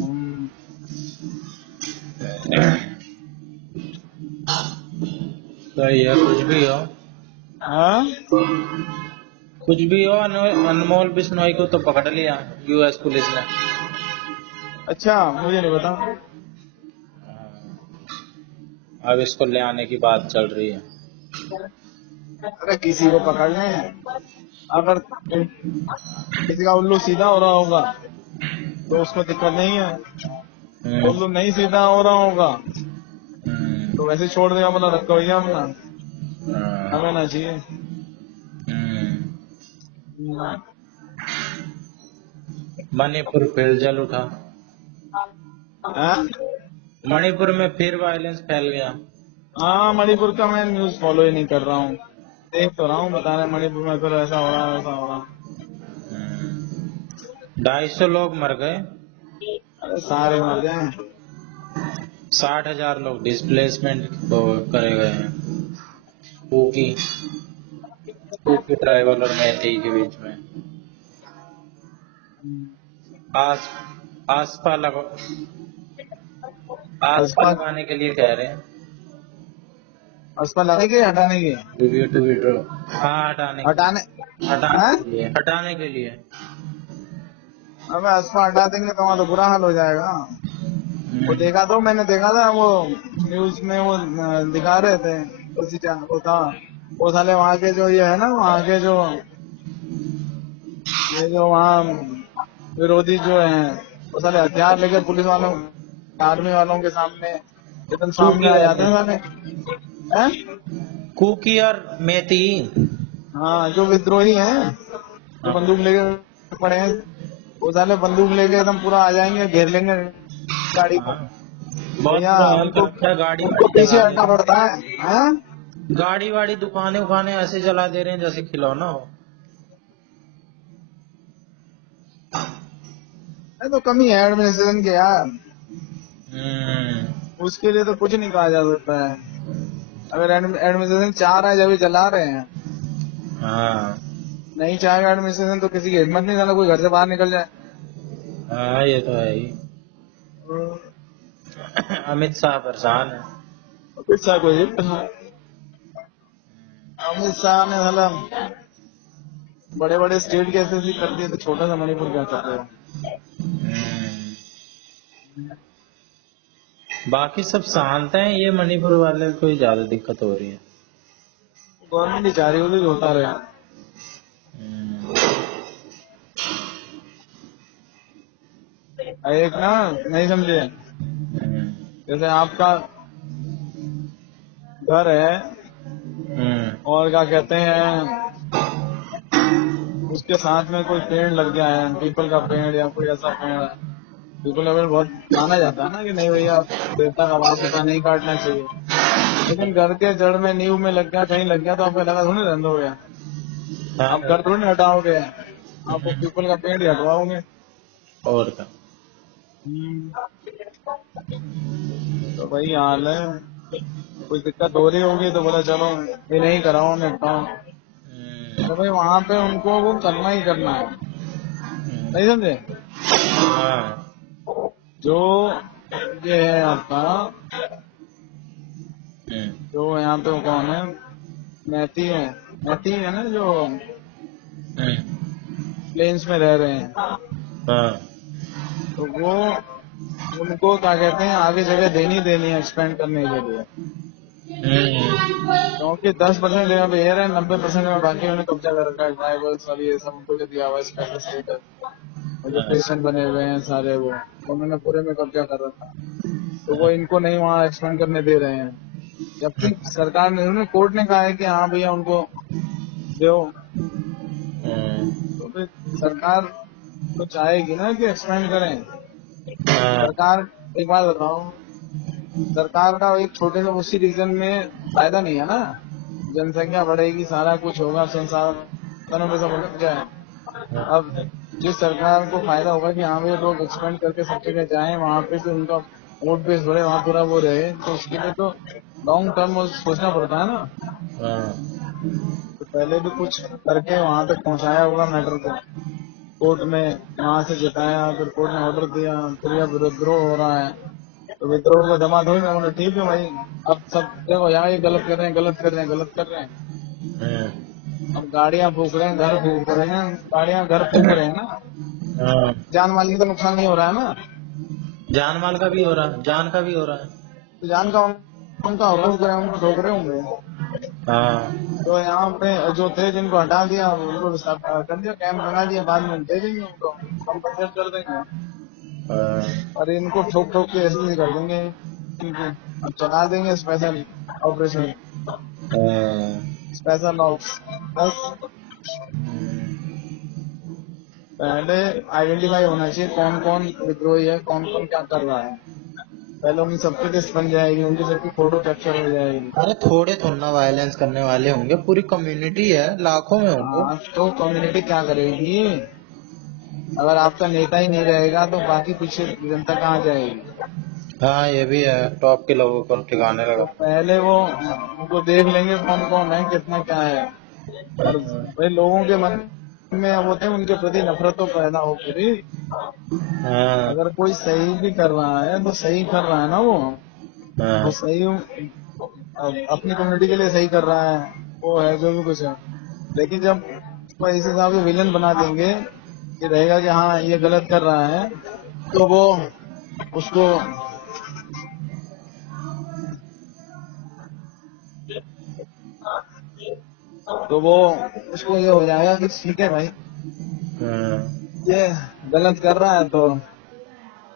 हम्म, सही है, कुछ भी हो। हाँ? कुछ भी हो, अनमोल बिश्नोई को तो पकड़ लिया यूएस पुलिस ने। अच्छा, मुझे नहीं पता। अब इसको ले आने की बात चल रही है। अरे किसी को पकड़ लें, अगर किसी का उल्लू सीधा हो रहा होगा तो उसको दिक्कत नहीं है, उल्लू नहीं सीधा हो रहा होगा तो वैसे ही छोड़ देगा, मतलब रखो भैया अपना, हमें ना चाहिए। मणिपुर फिर जल उठा। हाँ? मणिपुर में फिर वायलेंस फैल गया। हाँ, मणिपुर का मैं न्यूज फॉलो ही नहीं कर रहा हूँ। देख तो रहा हूँ, बता रहे मणिपुर में फिर ऐसा हो रहा है, ऐसा हो रहा है। 250 लोग मर गए, अरे सारे मर जाए। 60,000 लोग डिस्प्लेसमेंट करे गए हैं, कुकी कुकी ट्राइबल और मैतेई के बीच में। आस आसपा लगा आसपा असपा लगाने के लिए कह रहे हैं। असपा लगाने के हटाने के? वीडियो टू वीडियो, हाँ हटाने हटाने? हैं? हटाने के लिए। अबे असपा हटा देंगे तो वहाँ तो बुरा हाल हो जाएगा। वो देखा तो, मैंने देखा था वो न्यूज में, वो दिखा रहे थे उसी वो था, वो साले वहाँ के जो ये है ना, वहाँ के जो ये जो वहाँ विरोधी जो है, वो साले हथियार लेके पुलिस वालों, आर्मी वालों के सामने एकदम सामने कुकी आ और जाते हैं साले। हैं? कुकी और मैती। हाँ, जो विद्रोही हैं, जो बंदूक लेके पड़े हैं, वो साले बंदूक लेके एकदम पूरा आ जाएंगे, घेर लेंगे गाड़ी को। हाँ, बहुत भैया बुरा हाल कर उनको रखा है, गाड़ी उनको वाड़ी पीछे जला दे हटना रहे पड़ता है। हैं? हैं, गाड़ी वाड़ी दुकानें उकानें ऐसे जला दे रहे हैं जैसे खिलौना हो। ये तो कमी है एडमिनिस्ट्रेशन के यार, हम्म। उसके लिए तो कुछ नहीं कहा जा सकता है। अगर एडमिनिस्ट्रेशन चाह रहा है जब भी चला रहे हैं, हाँ नहीं चाहेगा एडमिनिस्ट्रेशन तो किसी की हिम्मत नहीं करना कोई घर से बाहर निकल जाए। हाँ, ये तो है ही। अमित शाह परेशान है। अमित शाह को अमित शाह ने मतलब बड़े बड़े स्टेट के ऐसे कर दिए, तो छोटा सा मणिपुर क्या कर रहे हो? बाकी सब शांत हैं, ये मणिपुर वाले को ही ज्यादा दिक्कत हो रही है। गवर्नमेंट ही चाह रही होगी जो होता रहे। एक ना, नहीं समझे, जैसे आपका घर है और क्या कहते हैं, उसके साथ में कोई पेड़ लग गया है, पीपल का पेड़ या कोई ऐसा पेड़ है, पीपल का पेड़ बहुत माना जाता है ना कि नहीं भैया देवता का वास होता, नहीं काटना चाहिए। लेकिन घर के जड़ में, नींव में लग गया, कहीं लग गया तो आपको लगा थोड़ी रंद हो गया, आप घर थोड़ी ना हटाओगे, आपको पीपल का पेड़ ही हटवाओगे। और क्या। तो वही हाल है, कोई दिक्कत हो रही होगी तो बोला चलो ये नहीं कराओ, निपटाओ। तो भाई वहाँ पे उनको वो करना ही करना है, नहीं समझे? हाँ। जो ये है आपका, जो यहाँ पे वो कौन है, मैती है, मैती है ना, जो प्लेन्स में रह रहे हैं, हाँ। तो वो उनको क्या कहते हैं, आगे जगह देनी देनी है एक्सपेंड करने के लिए, क्योंकि 10% जगह पे ये रहे, 90% में बाकी उन्होंने कब्जा कर रखा है, ड्राइवर्स और ये सब उनको जो दिया हुआ है स्पेशल स्टेटस, और जो पेशेंट बने हुए हैं सारे, वो उन्होंने पूरे में कब्जा कर रखा है। तो वो इनको नहीं वहाँ एक्सपेंड करने दे रहे हैं, जबकि सरकार ने, उन्होंने कोर्ट ने कहा है कि हाँ भैया उनको दो। तो फिर सरकार तो चाहेगी ना कि एक्सपेंड करें। सरकार, एक बात बताओ, सरकार का एक छोटे से उसी रीजन में फायदा नहीं है ना, जनसंख्या बढ़ेगी, सारा कुछ होगा, संसाधनों में सब लग जाए। अब जिस सरकार को फायदा होगा कि हाँ भैया लोग एक्सपेंड करके सब जगह जाए, वहाँ पे तो उनका वोट बेस बढ़े, वहाँ पूरा वो रहे, तो उसके लिए तो लॉन्ग टर्म सोचना पड़ता है ना। तो पहले भी कुछ करके वहां तक पहुंचाया होगा मैटर को, कोर्ट में वहां से जिताया, फिर कोर्ट ने ऑर्डर दिया, फिर यह विद्रोह हो रहा है, तो विद्रोह का जमा थोड़ी ना बोले ठीक है भाई, अब सब देखो यहाँ ये गलत कर रहे हैं, गलत कर रहे हैं, गलत कर रहे हैं, अब गाड़ियां फूक रहे हैं, घर फूक रहे हैं, गाड़ियां घर फूक रहे हैं ना, जान माल की तो नुकसान नहीं हो रहा है ना। जान माल का भी हो रहा है, जान का भी हो रहा है। तो जान का उनका रोक रहे होंगे, रोक रहे होंगे। तो यहाँ पे जो थे जिनको हटा दिया, उनको कर दिया, कैंप बना दिया, बाद में दे देंगे उनको, कंपनसेट कर देंगे, और इनको ठोक ठोक के ऐसे कर देंगे, इनको अब चला देंगे स्पेशल ऑपरेशन, स्पेशल ऑप्स। बस पहले आइडेंटिफाई होना चाहिए कौन कौन विद्रोही है, कौन कौन क्या कर रहा है, पहले उन सबकी लिस्ट बन जाएगी, उनकी सबकी फोटो कैप्चर हो जाएगी। अरे थोड़े थोड़ा ना वायलेंस करने वाले होंगे, पूरी कम्युनिटी है, लाखों में होंगे। हाँ, तो कम्युनिटी क्या करेगी? अगर आपका नेता ही नहीं रहेगा तो बाकी पीछे जनता कहाँ जाएगी? हाँ ये भी है, टॉप के लोगों को ठिकाने तो लगा। पहले वो उनको देख लेंगे कौन कौन है, कितना क्या है। और भाई लोगों के मन में अब होते हैं, उनके प्रति नफरत तो पैदा हो पूरी। हाँ अगर कोई सही भी कर रहा है तो सही कर रहा है ना वो, हाँ तो सही अपनी कम्युनिटी के लिए सही कर रहा है, वो है जो भी कुछ है। लेकिन जब वो इस हिसाब से विलन बना देंगे कि रहेगा कि हाँ ये गलत कर रहा है, तो वो उसको तो वो उसको ये हो जाएगा कि ठीक है भाई, हाँ। ये गलत कर रहा है तो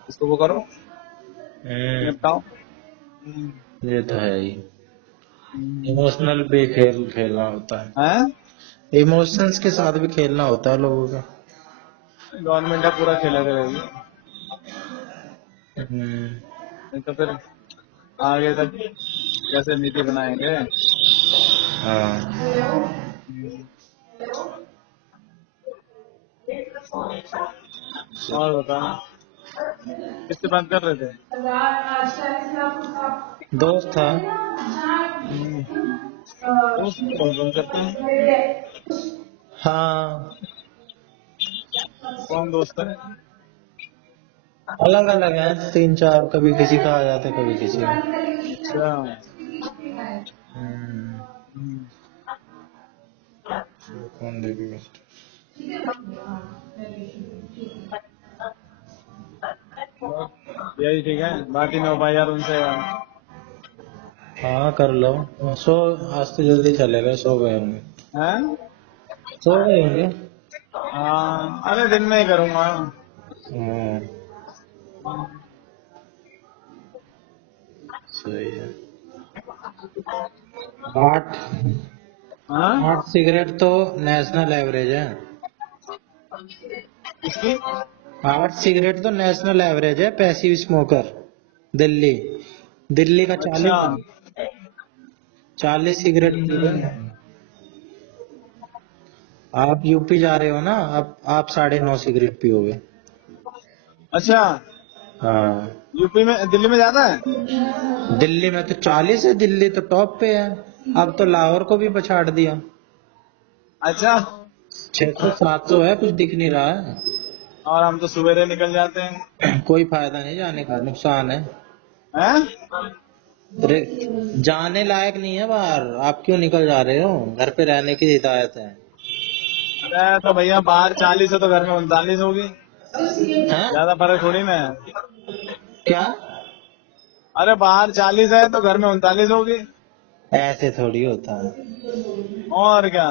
इसको वो करो, निपटाओ। ये तो है ही, इमोशनल भी खेल खेलना होता है, है इमोशंस के साथ भी खेलना होता है लोगों का। गवर्नमेंट पूरा खेला करेगी, हम्म, नहीं तो फिर आगे तक कैसे नीति बनाएंगे? हाँ। और बता, किससे बात कर रहे थे? दोस्त था। दोस्त कौन कौन करते हैं? हाँ कौन दोस्त है? अलग अलग है, तीन चार, कभी किसी का आ जाते कभी किसी का। अच्छा। हम्म, कौन देखेगा? यही ठीक है, बात ही नहीं हो पाई यार उनसे यार। हाँ कर लो। सो आज तो जल्दी चलेगा, सो गए होंगे। हैं? सो गए होंगे। हाँ, अरे दिन में ही करूंगा। हाँ सही है। आठ हाँ? 8 सिगरेट तो नेशनल एवरेज है। किसकी? 8 सिगरेट तो नेशनल एवरेज है, पैसिव स्मोकर। दिल्ली दिल्ली का अच्छा। 40 सिगरेट पी रहे हैं। आप यूपी जा रहे हो ना, आप 9.5 सिगरेट पियोगे। अच्छा, हाँ यूपी में, दिल्ली में ज्यादा है? दिल्ली में तो 40 है, दिल्ली तो टॉप पे है। अब तो लाहौर को भी पछाड़ दिया। अच्छा। 600 700 है, कुछ दिख नहीं रहा है। और हम तो सवेरे निकल जाते हैं। कोई फायदा नहीं जाने का, नुकसान है। हैं? जाने लायक नहीं है बाहर, आप क्यों निकल जा रहे हो? घर पे रहने की हिदायत है। अरे तो भैया बाहर 40 है तो घर में 39 होगी, हैं? ज्यादा फर्क थोड़ी ना है। क्या? अरे बाहर 40 है तो घर में 39 होगी। ऐसे थोड़ी होता है। और क्या,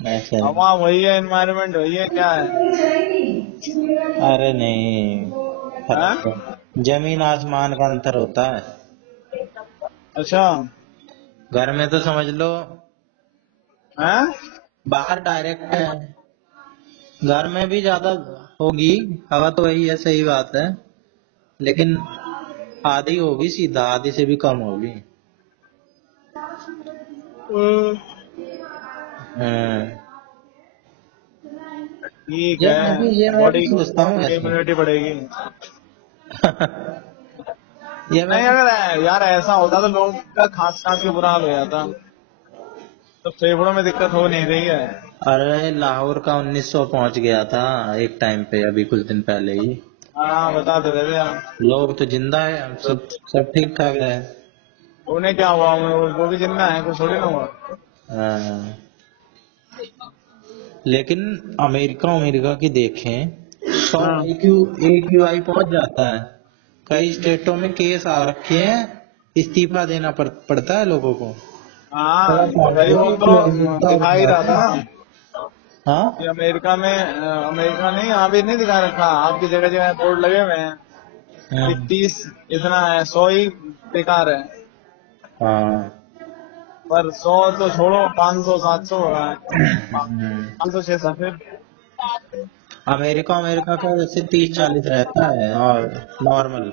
ऐसे नहीं। हवा वही है, एनवायरनमेंट वही है, क्या है? अरे नहीं, हैं? फर्क है। जमीन आसमान का अंतर होता है। अच्छा। घर में तो समझ लो, हैं? बाहर डायरेक्ट है। घर में भी ज्यादा होगी, हवा तो वही है, सही बात है। लेकिन आधी होगी सीधा, आधी से भी कम होगी। हाँ। ठीक ये मैं भी है, ये मैं भी बॉडी सोचता हूँ की ऐसे। इम्यूनिटी बढ़ेगी। ये मैं नहीं, भी। अगर यार ऐसा होता तो लोगों का खांस खांस के बुरा हाल हो जाता, तो फेफड़ों में दिक्कत हो नहीं रही है। अरे लाहौर का 1900 पहुंच गया था एक टाइम पे, अभी कुछ दिन पहले ही। हाँ, बता दे रहे थे आप। लोग तो जिंदा है, सब सब ठीक ठाक है। उन्हें क्या हुआ? वो भी जिंदा है, कुछ थोड़ी ना हुआ। हाँ। लेकिन अमेरिका अमेरिका की देखें, 100 हाँ। AQI पहुंच जाता है। कई स्टेटों में केस आ रखे हैं, इस्तीफा देना पड़ता है लोगों को। हाँ, थोड़ा वही समझो, वो तो AQI मिलता है दिखा ही रहा था उसमें। ना कि हाँ अमेरिका में, अमेरिका नहीं, यहाँ भी नहीं दिखा रखा, आपकी जगह जगह बोर्ड लगे हुए हैं कि हाँ 30 इतना है, 100 ही बेकार है। हाँ। पर 100 तो छोड़ो, 500 700 हो रहा है, हम्म। 500 600 फिर। अमेरिका अमेरिका का वैसे 30 40 रहता है और नॉर्मल।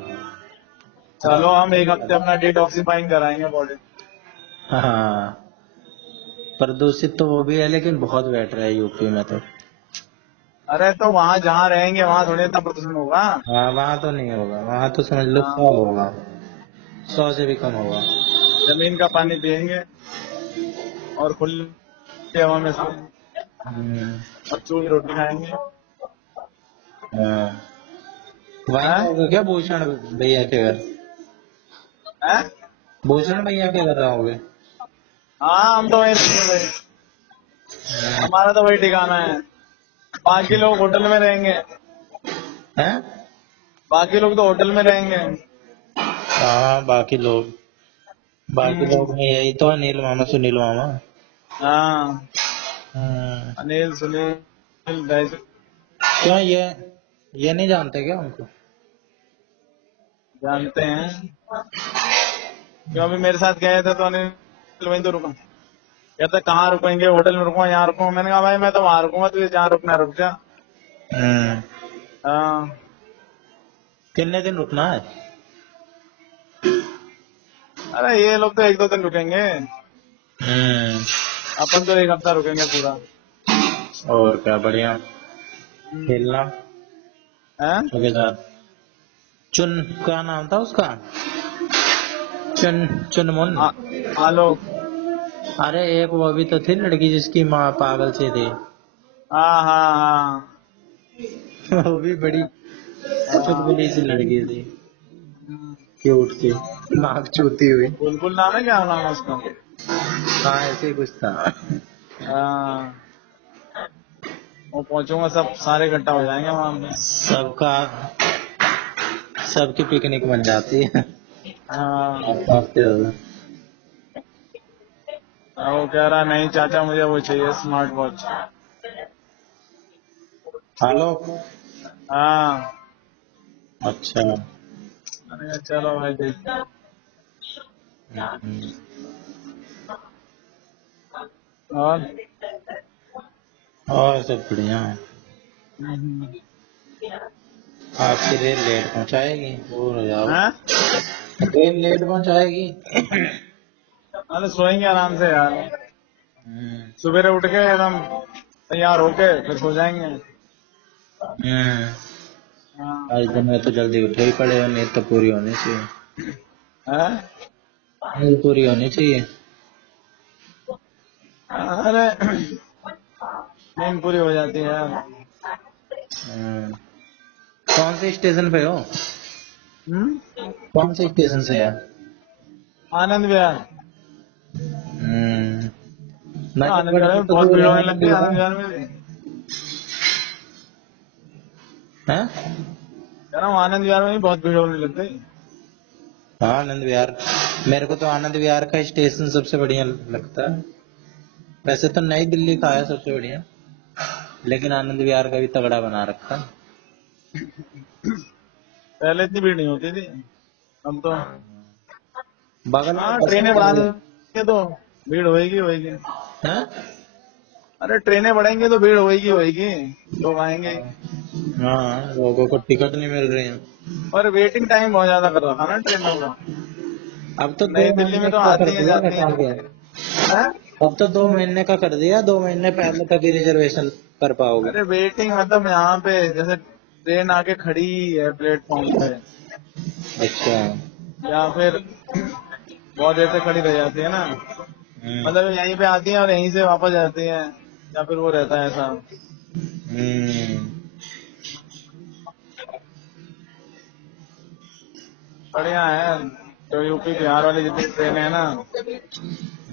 चलो हम एक हफ्ते अपना डिटॉक्सिफाइंग कराएंगे बॉडी। हाँ, प्रदूषित तो वो भी है लेकिन बहुत बैठ रहा है यूपी में तो। अरे तो वहाँ जहाँ रहेंगे वहाँ थोड़ी इतना प्रदूषण होगा। हाँ, वहाँ तो नहीं होगा, वहाँ तो समझ लो हाँ, 100 होगा, 100 से भी कम होगा। जमीन का पानी पियेंगे और खुली हवा में सोएंगे हम्म, और चूरी रोटी खाएंगे। हाँ। वहीं हैं? रहोगे क्या भूषण भैया के घर? हैं? भूषण भैया के घर रहोगे? हाँ हम तो वहीं रहेंगे भाई, हमारा तो वही ठिकाना है। बाकी लोग होटल में रहेंगे, हैं? बाकी लोग तो होटल में रहेंगे। हाँ, बाकी लोग में यही तो है, नील मामा सुनील मामा। हाँ, हम्म, अनिल सुनील गाइस क्यों ये नहीं जानते क्या उनको? जानते हैं। क्यों अभी मेरे साथ गए थे तो अनिल वहीं तो रुका। कहते कहाँ रुकेंगे, होटल में रुको यहाँ रुको। मैंने कहा भाई मैं तो वहाँ रुकूंगा, तुझे जहाँ रुकना है रुक जा। हम्म, हाँ, कितने दिन रुकना है? अरे ये लोग तो एक दो दिन रुकेंगे, हम्म, अपन तो एक हफ्ता रुकेंगे पूरा। और क्या, बढ़िया खेलना हैं? के साथ। चुन, क्या नाम था उसका? चुनमुन। आ- आलोक। अरे एक वो भी तो थी लड़की जिसकी माँ पागल सी थी। हाँ हाँ हाँ वो भी बड़ी हाँ। चुलबुली सी लड़की थी, हम्म, क्यूट सी, नाक चूती हुई। बुलबुल नाम है, क्या नाम है उसका? हाँ, ऐसे ही कुछ था। हाँ, वो पहुंचूंगा सब सारे इकट्ठा हो जाएंगे वहां पे। सबका सबकी पिकनिक बन जाती है। हाँ, हफ्ते हो गए। वो कह रहा नहीं चाचा मुझे वो चाहिए स्मार्ट वॉच। हेलो। हाँ, अच्छा। मैंने कहा चलो भाई ठीक। हम्म, और और सब बढ़िया है। आपकी रेल लेट पहुंचाएगी, बोर हो जाओ। हैं? रेल लेट पहुंचाएगी। अरे सोएंगे आराम से यार, हम्म, सवेरे उठ के एकदम तैयार होके फिर सो जाएंगे। हम्म। हाँ। आज दिन में तो जल्दी उठे ही पड़े हो, नींद तो पूरी होनी चाहिए। हैं? नींद पूरी होनी चाहिए। अरे नींद पूरी हो जाती है यार। हम्म, कौन से स्टेशन पे हो? हम्म? कौन से स्टेशन से है? आनंद विहार। हम्म, आनंद नजफगढ़ विहार से में तो बहुत दूर भीड़ है होने आनंद लगती है, आनंद विहार। विहार में। हैं? कह रहा हूँ आनंद विहार में भी बहुत भीड़ होने लग गई। हाँ, आनंद विहार। मेरे को तो आनंद विहार का स्टेशन सबसे बढ़िया लगता है। वैसे तो नई दिल्ली का है सबसे बढ़िया, लेकिन आनंद विहार का भी तगड़ा बना रखा है। पहले इतनी भीड़ नहीं होती थी, अब तो। बगल में हाँ, बस ट्रेनें बढ़ा खड़ी है। देंगे तो भीड़ होएगी होएगी। हैं? अरे ट्रेनें बढ़ेंगी तो भीड़ होएगी होएगी, लोग आएंगे ही। हाँ, लोगों को टिकट नहीं मिल रही है। और वेटिंग टाइम बहुत ज्यादा कर रखा ना ट्रेनों का। अब तो दो नई दिल्ली में महीने तो का कर आती हैं दिया जाती घटा हैं। के। हैं? अब तो 2 महीने का कर दिया, 2 महीने पहले तक ही रिजर्वेशन कर पाओगे। अरे वेटिंग मतलब यहाँ पे जैसे ट्रेन आके खड़ी है प्लेटफॉर्म पे, अच्छा। या फिर बहुत देर से खड़ी रह जाती है ना। हम्म, मतलब यहीं पे आती है और यहीं से वापस जाती है, या फिर वो रहता है ऐसा। हम्म, बढ़िया है। तो यूपी बिहार वाली जितनी ट्रेन है ना,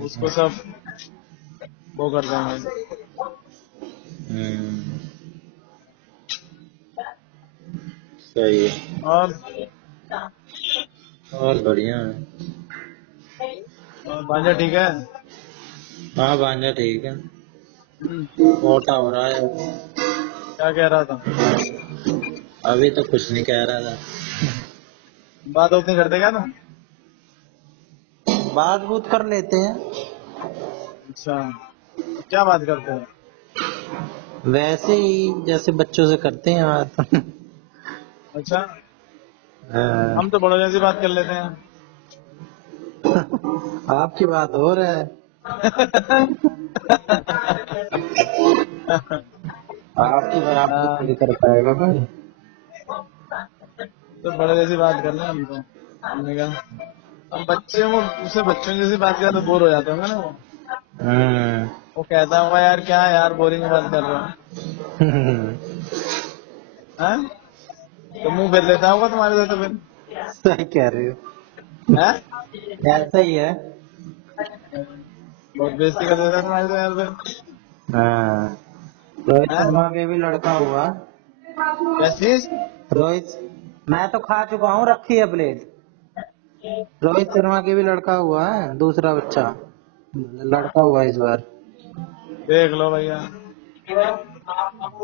उसको सब वो कर देंगे। हम्म, सही है। और और बढ़िया है। भांजा ठीक है? हाँ, भांजा ठीक है। हम्म, मोटा हो रहा है। क्या कह रहा था? अभी तो कुछ नहीं कह रहा था। बात उतनी करते क्या ना? बात बूत कर लेते हैं। अच्छा, क्या बात करते हैं? वैसे ही जैसे बच्चों से करते हैं बात। अच्छा, हाँ। हम तो बड़ों जैसी बात कर लेते हैं। आपकी बात हो रहा है, आपकी बराबरी हाँ, थोड़ी कर पाएगा कोई। तो बड़े जैसी बात कर रहे हैं हम तो। हमने कहा हम बच्चे वो उससे बच्चों जैसी बात किया तो बोर हो जाते होंगे ना वो। हम्म। वो कहता होगा यार क्या यार बोरिंग बात कर रहे हो हैं? तो मुंह फेर लेता होगा तुम्हारे से तो फिर। सही कह रहे हो, हैं? ऐसा ही है। बहुत बेइज्जती कर देता है तुम्हारे से यार फिर। हाँ, रोहित हैं? शर्मा के भी लड़का हुआ। क्या चीज? रोहित, मैं तो खा चुका हूँ, रखी है प्लेट। रोहित शर्मा के भी लड़का हुआ है, दूसरा बच्चा लड़का हुआ इस बार। देख लो भैया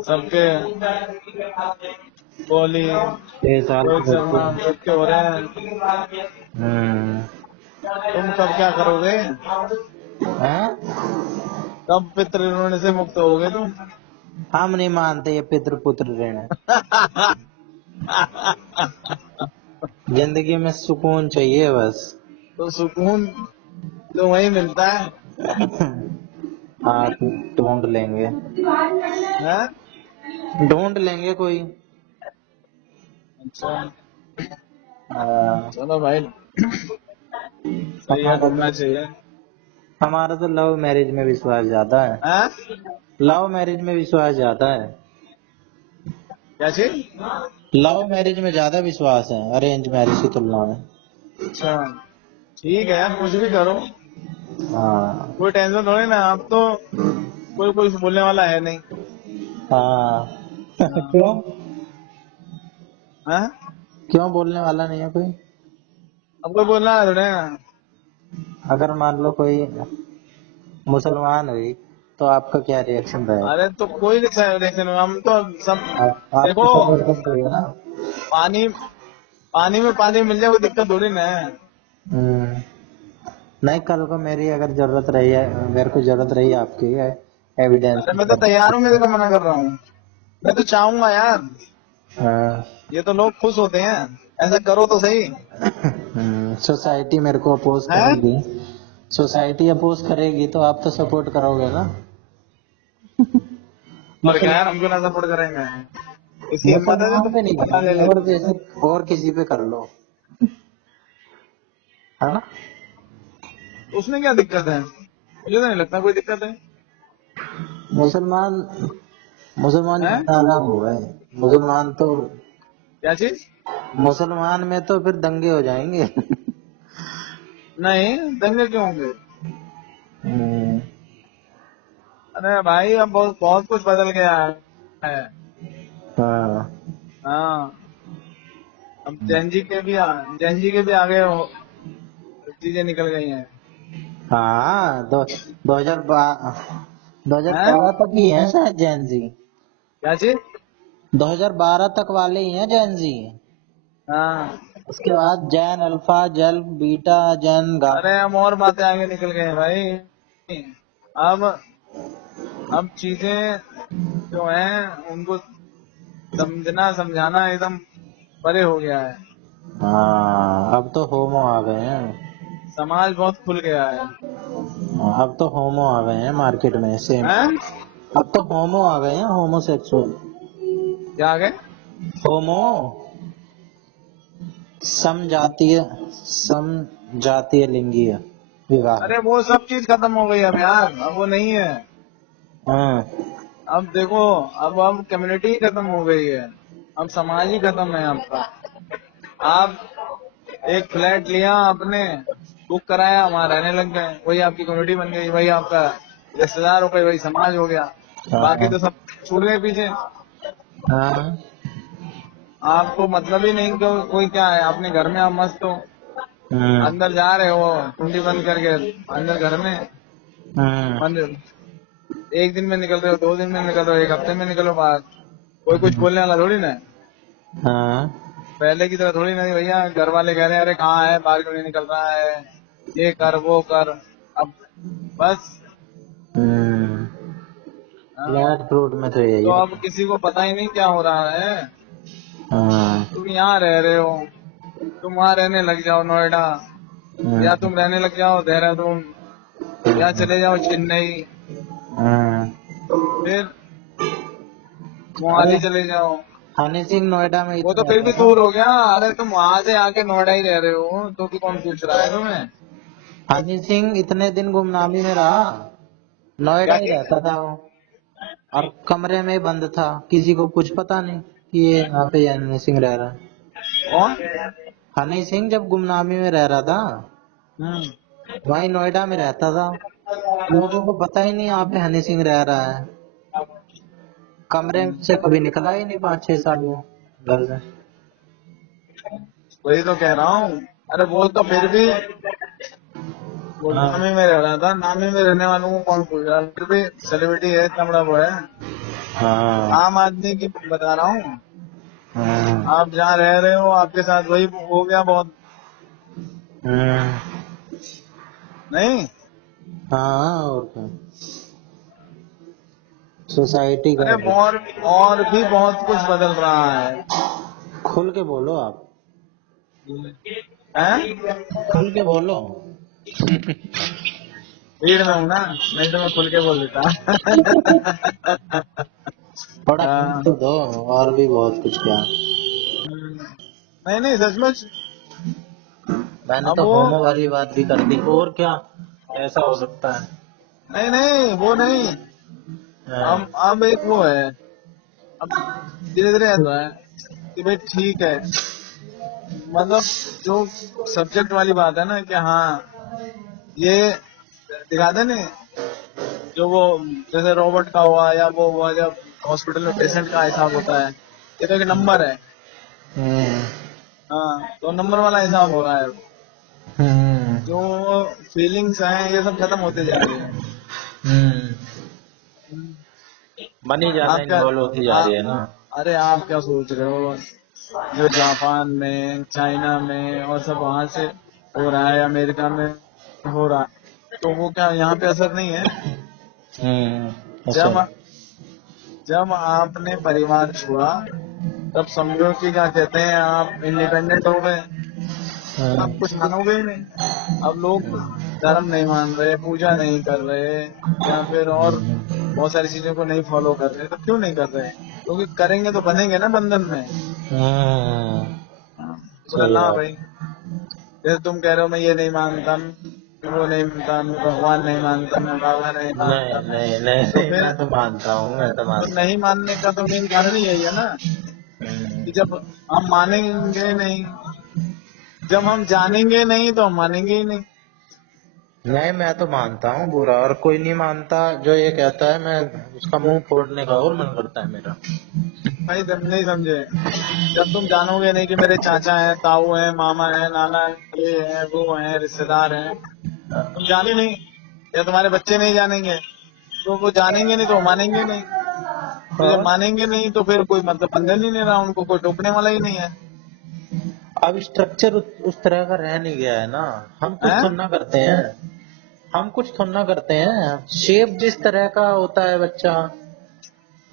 सबके कोहली 6 साल रोहित के बच्चे। शर्मा सबके हो रहे हैं। हम्म। तुम कब क्या करोगे? हैं? कब पितृ ऋण से मुक्त होगे तुम? हम नहीं मानते ये पितृ पुत्र ऋण। जिंदगी में सुकून चाहिए बस। तो सुकून तो वही मिलता है। हाँ, ढूंढ लेंगे, हैं? ढूंढ लेंगे कोई। अच्छा हाँ, चलो भाई सही है हमारा ढूंढना तो चाहिए। हमारा तो लव मैरिज में विश्वास ज्यादा है। हैं? लव मैरिज में विश्वास ज्यादा है। क्या चीज? लव मैरिज में ज्यादा विश्वास है अरेंज मैरिज की तुलना में। अच्छा ठीक है यार कुछ भी करो हाँ। कोई टेंशन थोड़ी ना। अब तो कोई कुछ बोलने वाला है नहीं। हाँ। हाँ। क्यों? हैं? क्यों बोलने वाला नहीं है कोई? अब कोई बोलना है थोड़े ना। अगर मान लो कोई मुसलमान हुई तो आपका क्या रिएक्शन रहेगा? अरे तो कोई रिएक्शन हम तो सब आप तो देखो सपोर्ट करते हो ना। पानी पानी में पानी मिल जाए कोई दिक्कत थोड़ी ना है। हम्म। नहीं, कल को मेरी अगर जरूरत रही है, मेरे को जरूरत रही आपकी एविडेंस अरे की मैं तो तब। तैयार हूँ मेरे को मना कर रहा हूँ। मैं तो चाहूंगा यार हाँ। ये तो लोग खुश होते हैं ऐसा करो तो सही। सोसाइटी मेरे को अपोज है करेगी, सोसाइटी अपोज करेगी तो आप तो सपोर्ट करोगे ना। और क्या यार मुसलमान, हमको ना सपोर्ट करेंगे। इसकी हिम्मत है जो मुसलमान पे नहीं तुम पता ले करेंगे, लेते और हो। जैसे और किसी पे कर लो, है ना। उसमें क्या दिक्कत है? मुझे तो नहीं लगता कोई दिक्कत है। मुसलमान, मुसलमान हैं? ज्यादा हो गए। मुसलमान तो, क्या चीज? मुसलमान में तो फिर दंगे हो जाएंगे। नहीं दंगे क्यों होंगे? हम्म। अरे भाई अब बहुत बहुत कुछ बदल गया है। हाँ। हाँ अब जैन जी के भी आगे चीजें निकल गई हैं। हाँ, 2012 हैं? तक ही है शायद जैन जी। क्या चीज? 2012 तक वाले ही हैं जैन जी। हाँ उसके बाद जैन अल्फा, जैन बीटा, जैन अरे गामा। हम और बातें आगे निकल गए हैं भाई। अब अब चीजें जो हैं उनको समझना समझाना एकदम परे हो गया है। हाँ, अब तो होमो आ गए हैं। समाज बहुत खुल गया है। अब तो होमो आ गए हैं मार्केट में सेम। हैं? अब तो होमो आ गए हैं, होमोसेक्सुअल। क्या आ गए? होमो, समजातीय, समजातीय लिंगीय विवाह। अरे वो सब चीज खत्म हो गई अब यार अब वो नहीं है। हाँ। अब देखो अब कम्युनिटी खत्म हो गई है। अब समाज ही खत्म है आपका। आप एक फ्लैट लिया आपने बुक कराया वहां रहने लग गए वही आपकी कम्युनिटी बन गई वही आपका रिश्तेदार हो गए वही समाज हो गया। बाकी हाँ। तो सब छूट गए पीछे। हाँ। आपको मतलब ही नहीं कि कोई क्या है अपने घर में आप मस्त हो। हम्म। अंदर जा रहे हो कुंडी बंद करके अंदर घर में हम्म। मंदिर एक दिन में निकल रहे हो 2 दिन में निकल रहे हो 1 हफ्ते में निकलो बाहर। कोई कुछ बोलने वाला थोड़ी ना है। हाँ। पहले की तरह थोड़ी नहीं भैया घर वाले कह रहे हैं अरे कहाँ है बाहर क्यों नहीं निकल रहा है ये कर वो कर। अब बस हम्म। हाँ, फ्लैट फ्रूट में तो यही तो है। अब किसी को पता ही नहीं क्या हो रहा है। हाँ। तुम यहाँ रह रहे हो तुम वहाँ रहने लग जाओ नोएडा, या तुम रहने लग जाओ देहरादून, या चले जाओ चेन्नई, फिर मोहाली अरे चले जाओ। हनी सिंह नोएडा में ही वो तो तो फिर रहता भी था। दूर हो गया। अरे तुम वहां से आके नोएडा ही रह रहे हो तो भी कौन पूछ रहा है तुम्हें? हनी सिंह इतने दिन गुमनामी में रहा, नोएडा क्या? ही रहता था वो, और कमरे में बंद था, किसी को कुछ पता नहीं कि ये यहाँ पे हनी सिंह रह रहा है। कौन? हनी सिंह जब गुमनामी में रह रहा था, हम्म। वहीं नोएडा में रहता था, लोगों को पता ही नहीं यहाँ पे हनी सिंह रह रहा है। कमरे से कभी निकला ही नहीं 5-6 साल वो घर से। वही तो कह रहा हूँ। अरे वो तो फिर भी वो हाँ नामी में रह रहा था, नामी में रहने वालों को कौन पूछ रहा है? फिर भी सेलिब्रिटी है, इतना बड़ा वो है। हाँ आम आदमी की बता रहा हूँ। हाँ आप जहाँ रह रहे हो आपके साथ वही हो गया बहुत। हाँ नहीं? हाँ, और क्या, सोसाइटी का अरे और भी बहुत कुछ बदल रहा है। खुल के बोलो आप, हैं? खुल के बोलो। भीड़ में हूँ ना, नहीं तो मैं खुल के बोल देता। थोड़ा हिंट हाँ। तो दो, और भी बहुत कुछ क्या। नहीं नहीं, सचमुच। मैंने अब तो वो होमो वाली बात भी कर दी, और क्या ऐसा हो सकता है। नहीं नहीं, वो नहीं। हाँ, अब एक वो है। अब धीरे धीरे ऐसा है कि भाई ठीक है, मतलब जो सब्जेक्ट वाली बात है ना कि हाँ ये दिखाते नहीं, जो वो जैसे रोबोट का हुआ या वो हुआ, जब हॉस्पिटल में पेशेंट का हिसाब होता है, ये तो एक नंबर है। हम्म हाँ, तो नंबर वाला हिसाब हो रहा है। हम्म जो फीलिंग्स हैं ये सब खत्म होते जा रही है। हम्म मनी ज्यादा आप क्या इन्वॉल्व होती जा रही है ना। अरे आप क्या सोच रहे हो? जो जापान में, चाइना में और सब वहां से हो रहा है, अमेरिका में हो रहा है, तो वो क्या यहाँ पे असर नहीं है? अच्छा। जब जब आपने परिवार छोड़ा तब समझो कि क्या कहते हैं, आप इंडिपेंडेंट हो गए। आप कुछ मानोगे ही नहीं। अब लोग धर्म नहीं मान रहे, पूजा नहीं कर रहे, या फिर और बहुत सारी चीजों को नहीं फॉलो कर रहे। तो क्यों नहीं कर रहे? क्योंकि करेंगे तो बनेंगे ना बंधन में। बोला सही ना बात। भाई, जैसे तुम कह रहे हो मैं ये नहीं मानता, मैं वो नहीं मानता, मैं भगवान नहीं मानता, मैं बाबा नहीं नहीं मानता। नहीं नहीं तो नहीं, फिर मैं तो मानता हूँ, मैं तो तो मानता नहीं मानने का तो मेन कारण ही यही है ना, हूँ। कि जब हम मानेंगे नहीं, जब हम जानेंगे नहीं तो हम मानेंगे ही नहीं। नहीं, मैं तो मानता हूँ बुरा, और कोई नहीं मानता जो ये कहता है, मैं उसका मुंह फोड़ने का और मन करता है मेरा। भाई तुम नहीं समझे। जब तुम जानोगे नहीं कि मेरे चाचा हैं, ताऊ हैं, मामा हैं, नाना है, ये है, वो है, रिश्तेदार हैं, तुम जाने नहीं, या तुम्हारे बच्चे नहीं जानेंगे, तो वो जानेंगे नहीं तो मानेंगे नहीं। तो जब और मानेंगे नहीं तो फिर कोई मतलब बंधन ही नहीं रहा, उनको कोई टोकने वाला ही नहीं है। अब स्ट्रक्चर उस तरह का रह नहीं गया है ना। हम कुछ हैं? थोड़ा ना करते हैं, हम कुछ थोड़ा ना करते हैं। शेप जिस तरह का होता है बच्चा,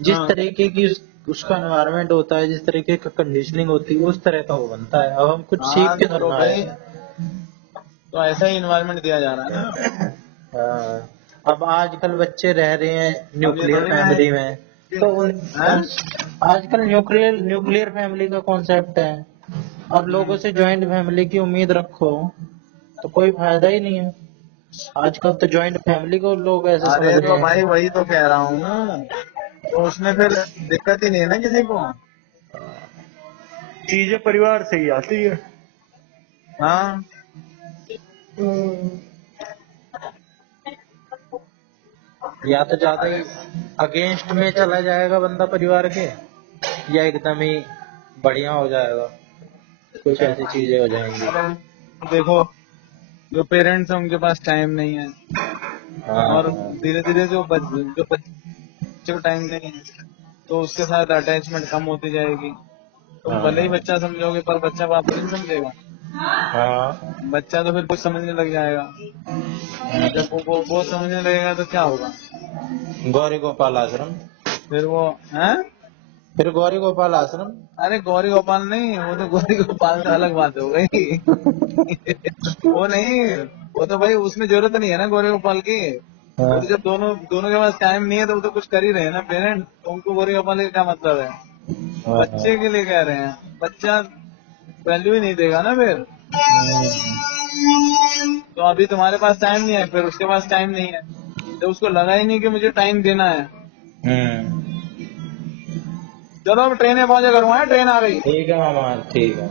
जिस हाँ। तरीके की उसका एनवायरनमेंट होता है, जिस तरीके का कंडीशनिंग होती है, उस तरह का वो बनता है। अब हम कुछ सीख हाँ के तो थोड़ा आए भाई, हैं। तो ऐसा ही इन्वायरमेंट दिया जा रहा है ना। हाँ, अब आजकल बच्चे रह रहे हैं अब ये न्यूक्लियर थोड़ी ना है फैमिली में, तो हैं? आजकल न्यूक्लियर न्यूक्लियर फैमिली का कॉन्सेप्ट है। अब लोगों से जॉइंट फैमिली की उम्मीद रखो तो कोई फायदा ही नहीं है। आजकल तो जॉइंट फैमिली को लोग ऐसे समझ अरे रहे तो हैं। भाई वही तो कह रहा हूँ, तो उसमें फिर दिक्कत ही नहीं है ना किसी को। चीजें परिवार से ही आती है। हाँ। या तो ज्यादा ही अगेंस्ट में चला जाएगा बंदा परिवार के, या एकदम ही बढ़िया हो जाएगा, कुछ ऐसी चीजें हो जाएंगी। अब देखो, जो पेरेंट्स हैं उनके पास टाइम नहीं है, और हाँ धीरे धीरे जो बच्चे को टाइम नहीं है तो उसके साथ अटैचमेंट कम होती जाएगी। तुम भले ही हाँ बच्चा समझोगे पर बच्चा बाप को नहीं समझेगा। हाँ। बच्चा तो फिर कुछ समझने लग जाएगा, और जब वो समझने लगेगा तो क्या होगा? गौरी गोपाल आश्रम। फिर वो है। फिर गौरी गोपाल आश्रम। अरे गौरी गोपाल नहीं, वो तो गौरी गोपाल से अलग बात हो गई। वो नहीं, वो तो भाई उसमें जरूरत नहीं है ना गौरी गोपाल की। वो तो जब दोनों दोनों के पास टाइम नहीं है तो वो तो कुछ कर ही रहे हैं ना पेरेंट, तो उनको गौरी गोपाल का क्या मतलब है। बच्चे के लिए कह रहे हैं, बच्चा वैल्यू ही नहीं देगा ना फिर। तो अभी तुम्हारे पास टाइम नहीं है, फिर उसके पास टाइम नहीं है, तो उसको लगा ही नहीं कि मुझे टाइम देना है। चलो अब ट्रेन में पहुंचे करूँगा, ट्रेन आ गई। ठीक है मामा, ठीक है।